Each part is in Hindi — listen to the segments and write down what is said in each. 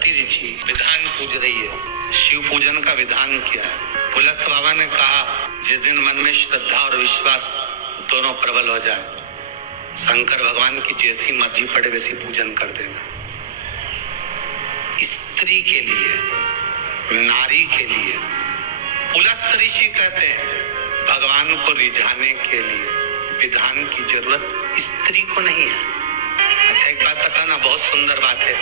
बढ़ती ऋचि विधान पूज रही है। शिव पूजन का विधान क्या है? पुलस्त बाबा ने कहा, जिस दिन मन में श्रद्धा और विश्वास दोनों प्रबल हो जाए, शंकर भगवान की जैसी मर्जी पड़े वैसी पूजन कर देना। स्त्री के लिए, नारी के लिए पुलस्त ऋषि कहते हैं, भगवान को रिझाने के लिए विधान की जरूरत स्त्री को नहीं है। अच्छा, एक बात बताना, बहुत सुंदर बात है,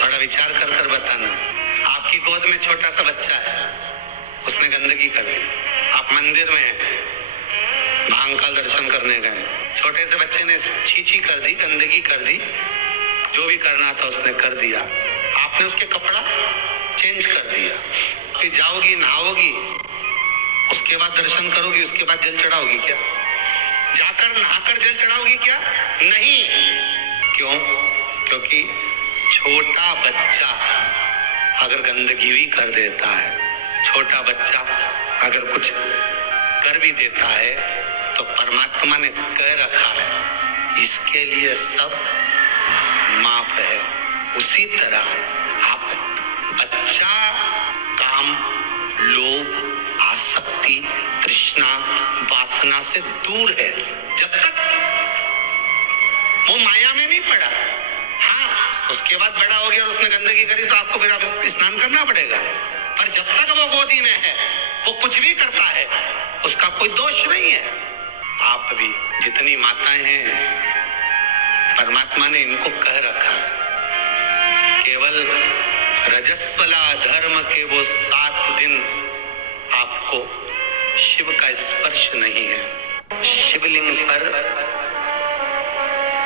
थोड़ा विचार कर कर बताना। आपकी गोद में छोटा सा बच्चा है, उसने गंदगी कर दी, आप मंदिर में हैं, भांग का दर्शन करने गए, छोटे से बच्चे ने छीछी कर दी, गंदगी कर दी, जो भी करना था उसने कर दिया, आपने उसके कपड़ा चेंज कर दिया, फिर जाओगी नहाओगी, उसके बाद दर्शन करोगी, उसके बाद जल चढ़ाओगी क्या? जाकर नहाकर जल चढ़ाओगी क्या? नहीं। क्यों? क्योंकि छोटा बच्चा अगर गंदगी भी कर देता है, छोटा बच्चा अगर कुछ कर भी देता है, तो परमात्मा ने कह रखा है इसके लिए सब माफ है। उसी तरह आप बच्चा काम, लोभ, आसक्ति, तृष्णा, वासना से दूर है, जब तक वो माया में नहीं पड़ा। हाँ, उसके बाद बड़ा हो गया और उसने गंदगी करी तो आपको फिर आप स्नान करना पड़ेगा, पर जब तक वो गोदी में है, वो कुछ भी करता है, उसका कोई दोष नहीं है। आप भी जितनी माताएं हैं, परमात्मा ने इनको कह रखा है, केवल रजस्वला धर्म के वो 7 दिन आपको शिव का स्पर्श नहीं है। शिवलिंग पर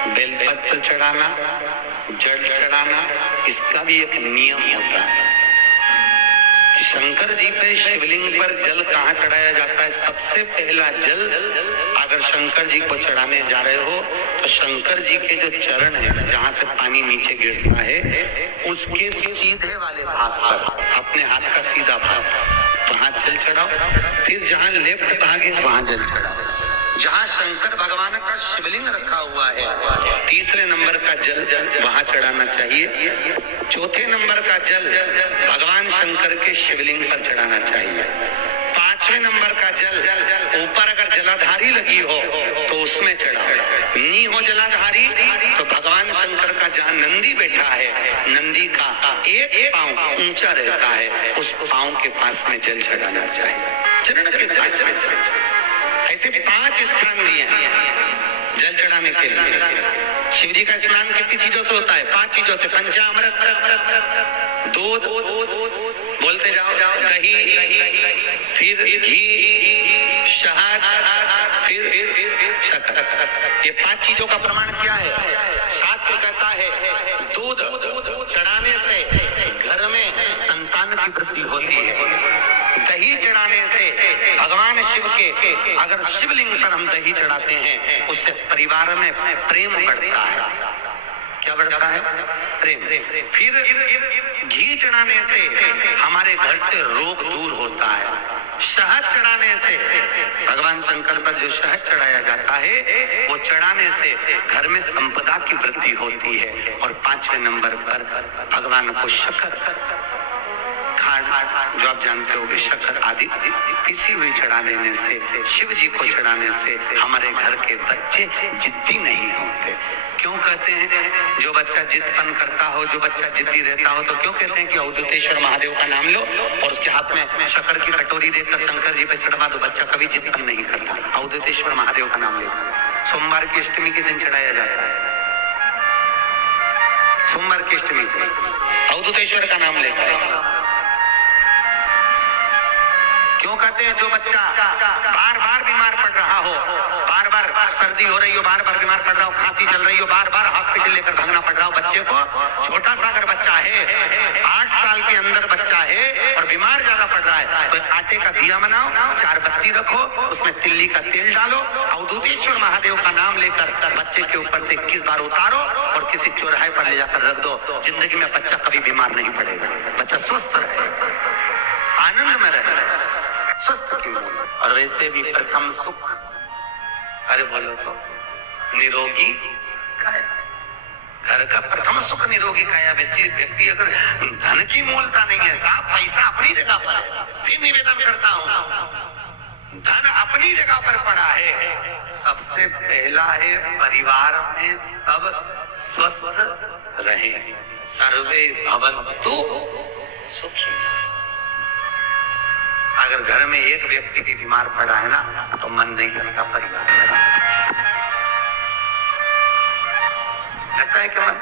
बेलपत्र चढ़ाना, जल चढ़ाना, इसका भी एक नियम होता है। शंकर जी पे शिवलिंग पर जल कहाँ चढ़ाया जाता है? सबसे पहला जल अगर शंकर जी को चढ़ाने जा रहे हो तो शंकर जी के जो चरण है, जहाँ से पानी नीचे गिरता है, उसके सीधे वाले भाग पर, अपने हाथ का सीधा भाग, वहां जल चढ़ाओ। फिर जहाँ लेफ्ट भाग है वहां जल चढ़ाओ। जहाँ शंकर भगवान का शिवलिंग रखा हुआ है, तीसरे नंबर का जल वहां चढ़ाना चाहिए। चौथे नंबर का जल भगवान शंकर के शिवलिंग पर चढ़ाना चाहिए। पांचवें नंबर का जल ऊपर अगर जलाधारी लगी हो तो उसमें चढ़ाओ। नी हो जलाधारी तो भगवान शंकर का जहाँ नंदी बैठा है, नंदी का एक पांव ऊंचा रहता है, उस पांव के पास में जल चढ़ाना चाहिए, चरण के पास में। ऐसे 5 स्थान दिए हैं जल चढ़ाने के लिए। शिव जी का स्नान कितनी चीजों से होता है? 5 चीजों से, पंचामृत, दूध, बोलते जाओ, दही, फिर घी, शहद, फिर शक्कर। ये 5 चीजों का प्रमाण क्या है? शास्त्र कहता है दूध चढ़ाने से घर में संतान की वृद्धि होती है। दही चढ़ाने से भगवान शिव के, अगर शिवलिंग पर हम दही चढ़ाते हैं, उससे परिवार में प्रेम बढ़ता है। क्या बढ़ता है? प्रेम। फिर घी चढ़ाने से हमारे घर से रोग दूर होता है। शहद चढ़ाने से, भगवान शंकर पर जो शहद चढ़ाया जाता है, वो चढ़ाने से घर में संपदा की वृद्धि होती है। और 5वें नंबर पर भगवान को शक्कर, जो आप जानते होंगे, शक्कर आदि पिसी हुई चढ़ा देने से, शिव जी को चढ़ाने से हमारे घर के बच्चे जिद्दी नहीं होते। क्यों कहते हैं? जो बच्चा जिद्दपन करता हो, जो बच्चा जिद्दी रहता हो, तो क्यों कहते हैं कि अवधूतेश्वर महादेव का नाम लो और उसके हाथ में शक्कर की कटोरी देकर शंकर जी पे चढ़वा दो, बच्चा कभी जिद्दपन नहीं करता। अवधूतेश्वर महादेव का नाम लेकर सोमवार की अष्टमी के दिन चढ़ाया जाता है। सोमवार की अष्टमी को अवधूतेश्वर का नाम लेकर। क्यों कहते हैं? जो बच्चा बार बार बीमार पड़ रहा हो, बार बार सर्दी हो रही हो, बार बार बीमार पड़ रहा हो, खांसी चल रही हो, बार बार हॉस्पिटल लेकर भागना पड़ रहा हो बच्चे को, छोटा सा अगर बच्चा है, 8 साल के अंदर बच्चा है और बीमार ज्यादा पड़ रहा है, तो आटे का दिया बनाओ, 4 बत्ती रखो, उसमें तिल्ली का तेल डालो, अवधूतेश्वर महादेव का नाम लेकर बच्चे के ऊपर से 21 बार उतारो और किसी चौराहे पर ले जाकर रख दो। जिंदगी में बच्चा कभी बीमार नहीं पड़ेगा, बच्चा स्वस्थ रहे, आनंद में रहे, स्वस्थ की। और वैसे भी प्रथम सुख, अरे बोलो तो, निरोगी काया। घर का प्रथम सुख निरोगी काया। व्यक्ति अगर की मूलता नहीं है साहब, पैसा अपनी जगह पर है। फिर निवेदन करता हूं, धन अपनी जगह पर पड़ा है। सबसे पहला है परिवार में सब स्वस्थ रहे, सर्वे भवन्तु सुखी। अगर घर में एक व्यक्ति भी बीमार पड़ा है ना तो मन नहीं करता परिवार में लगता है कि मन,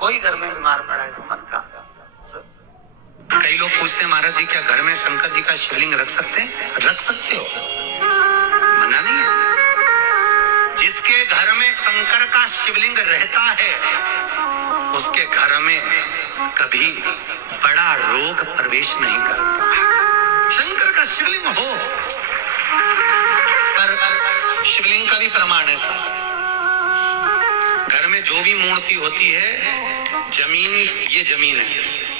कोई घर में बीमार पड़ा है तो मन का। कई लोग पूछते हैं महाराज जी क्या घर में शंकर जी का शिवलिंग रख सकते हैं? रख सकते हो, मना नहीं है। जिसके घर में शंकर का शिवलिंग रहता है उसके घर में कभी बड़ा रोग प्रवेश नहीं करता। शंकर का शिवलिंग हो, पर शिवलिंग का भी प्रमाण है साहब। घर में जो भी मूर्ति होती है, जमीन ये जमीन है,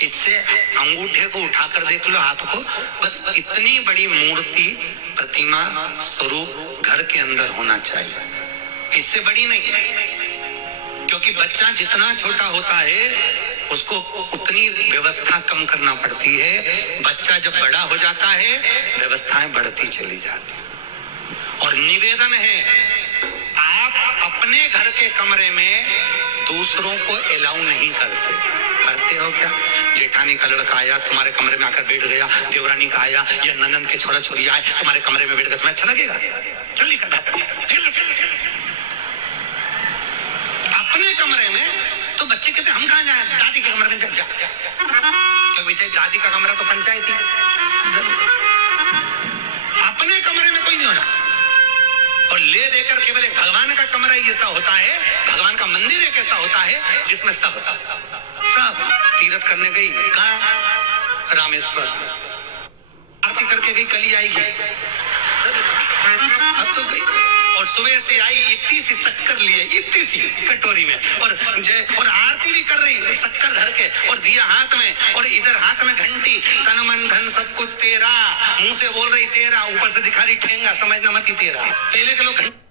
इससे अंगूठे को उठाकर देख लो, हाथ को, बस इतनी बड़ी मूर्ति प्रतिमा स्वरूप घर के अंदर होना चाहिए, इससे बड़ी नहीं। क्योंकि बच्चा जितना छोटा होता है उसको उतनी व्यवस्था कम करना पड़ती है। बच्चा जब बड़ा हो जाता है व्यवस्थाएं बढ़ती चली जाती है। और निवेदन है, आप अपने घर के कमरे में दूसरों को अलाउ नहीं करते हो क्या? जेठानी का लड़का आया तुम्हारे कमरे में आकर बैठ गया, देवरानी का आया या ननंद के छोरा छोरी आए तुम्हारे कमरे में बैठ गया, तुम्हें अच्छा लगेगा? जल्दी कर अपने कमरे में तो बच्चे कहते हम कहाँ जाए, दादी के कमरे में जा। क्योंकि दादी का कमरा तो पंचायती, अपने कमरे में कोई नहीं होना। और ले देकर केवल एक भगवान का कमरा ही ऐसा होता है, भगवान का मंदिर एक ऐसा होता है जिसमें सब तीर्थ करने गई, कहाँ? रामेश्वर। आरती करके गई, कली आएगी, अब तो गई। और सुबह से आई इतनी सी शक्कर लिए, इतनी सी कटोरी में, और आरती भी कर रही शक्कर धर के, और दिया हाथ में, और इधर हाथ में घंटी, तन मन धन सब कुछ तेरा, मुंह से बोल रही तेरा, ऊपर से दिखा रही ठेंगा, समझना मत ही तेरा। पहले के लोग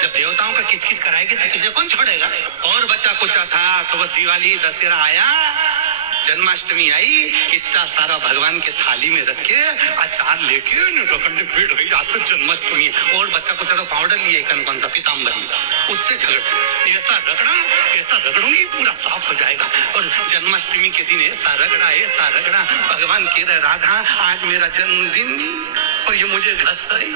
जब देवताओं का किचकिच कराएंगे तो तुझे कौन छोड़ेगा? और बचा कुचा था तो वो दिवाली दशहरा आया, जन्माष्टमी आई, इतना सारा भगवान के थाली में रख के अचार लेके बैठ गई, आज तो जन्माष्टमी है। और बच्चा कुछ तो पाउडर लिए कौन सा पीताम्बरी, उससे झगड़, ऐसा रगड़ूंगी पूरा साफ हो जाएगा। और जन्माष्टमी के दिन ऐसा रगड़ा भगवान कह रहे राधा आज मेरा जन्मदिन और ये मुझे घस आई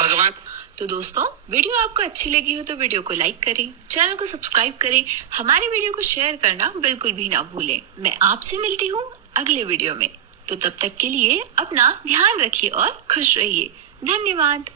भगवान। तो दोस्तों वीडियो आपको अच्छी लगी हो तो वीडियो को लाइक करें, चैनल को सब्सक्राइब करें, हमारी वीडियो को शेयर करना बिल्कुल भी ना भूलें। मैं आपसे मिलती हूँ अगले वीडियो में, तो तब तक के लिए अपना ध्यान रखिए और खुश रहिए। धन्यवाद।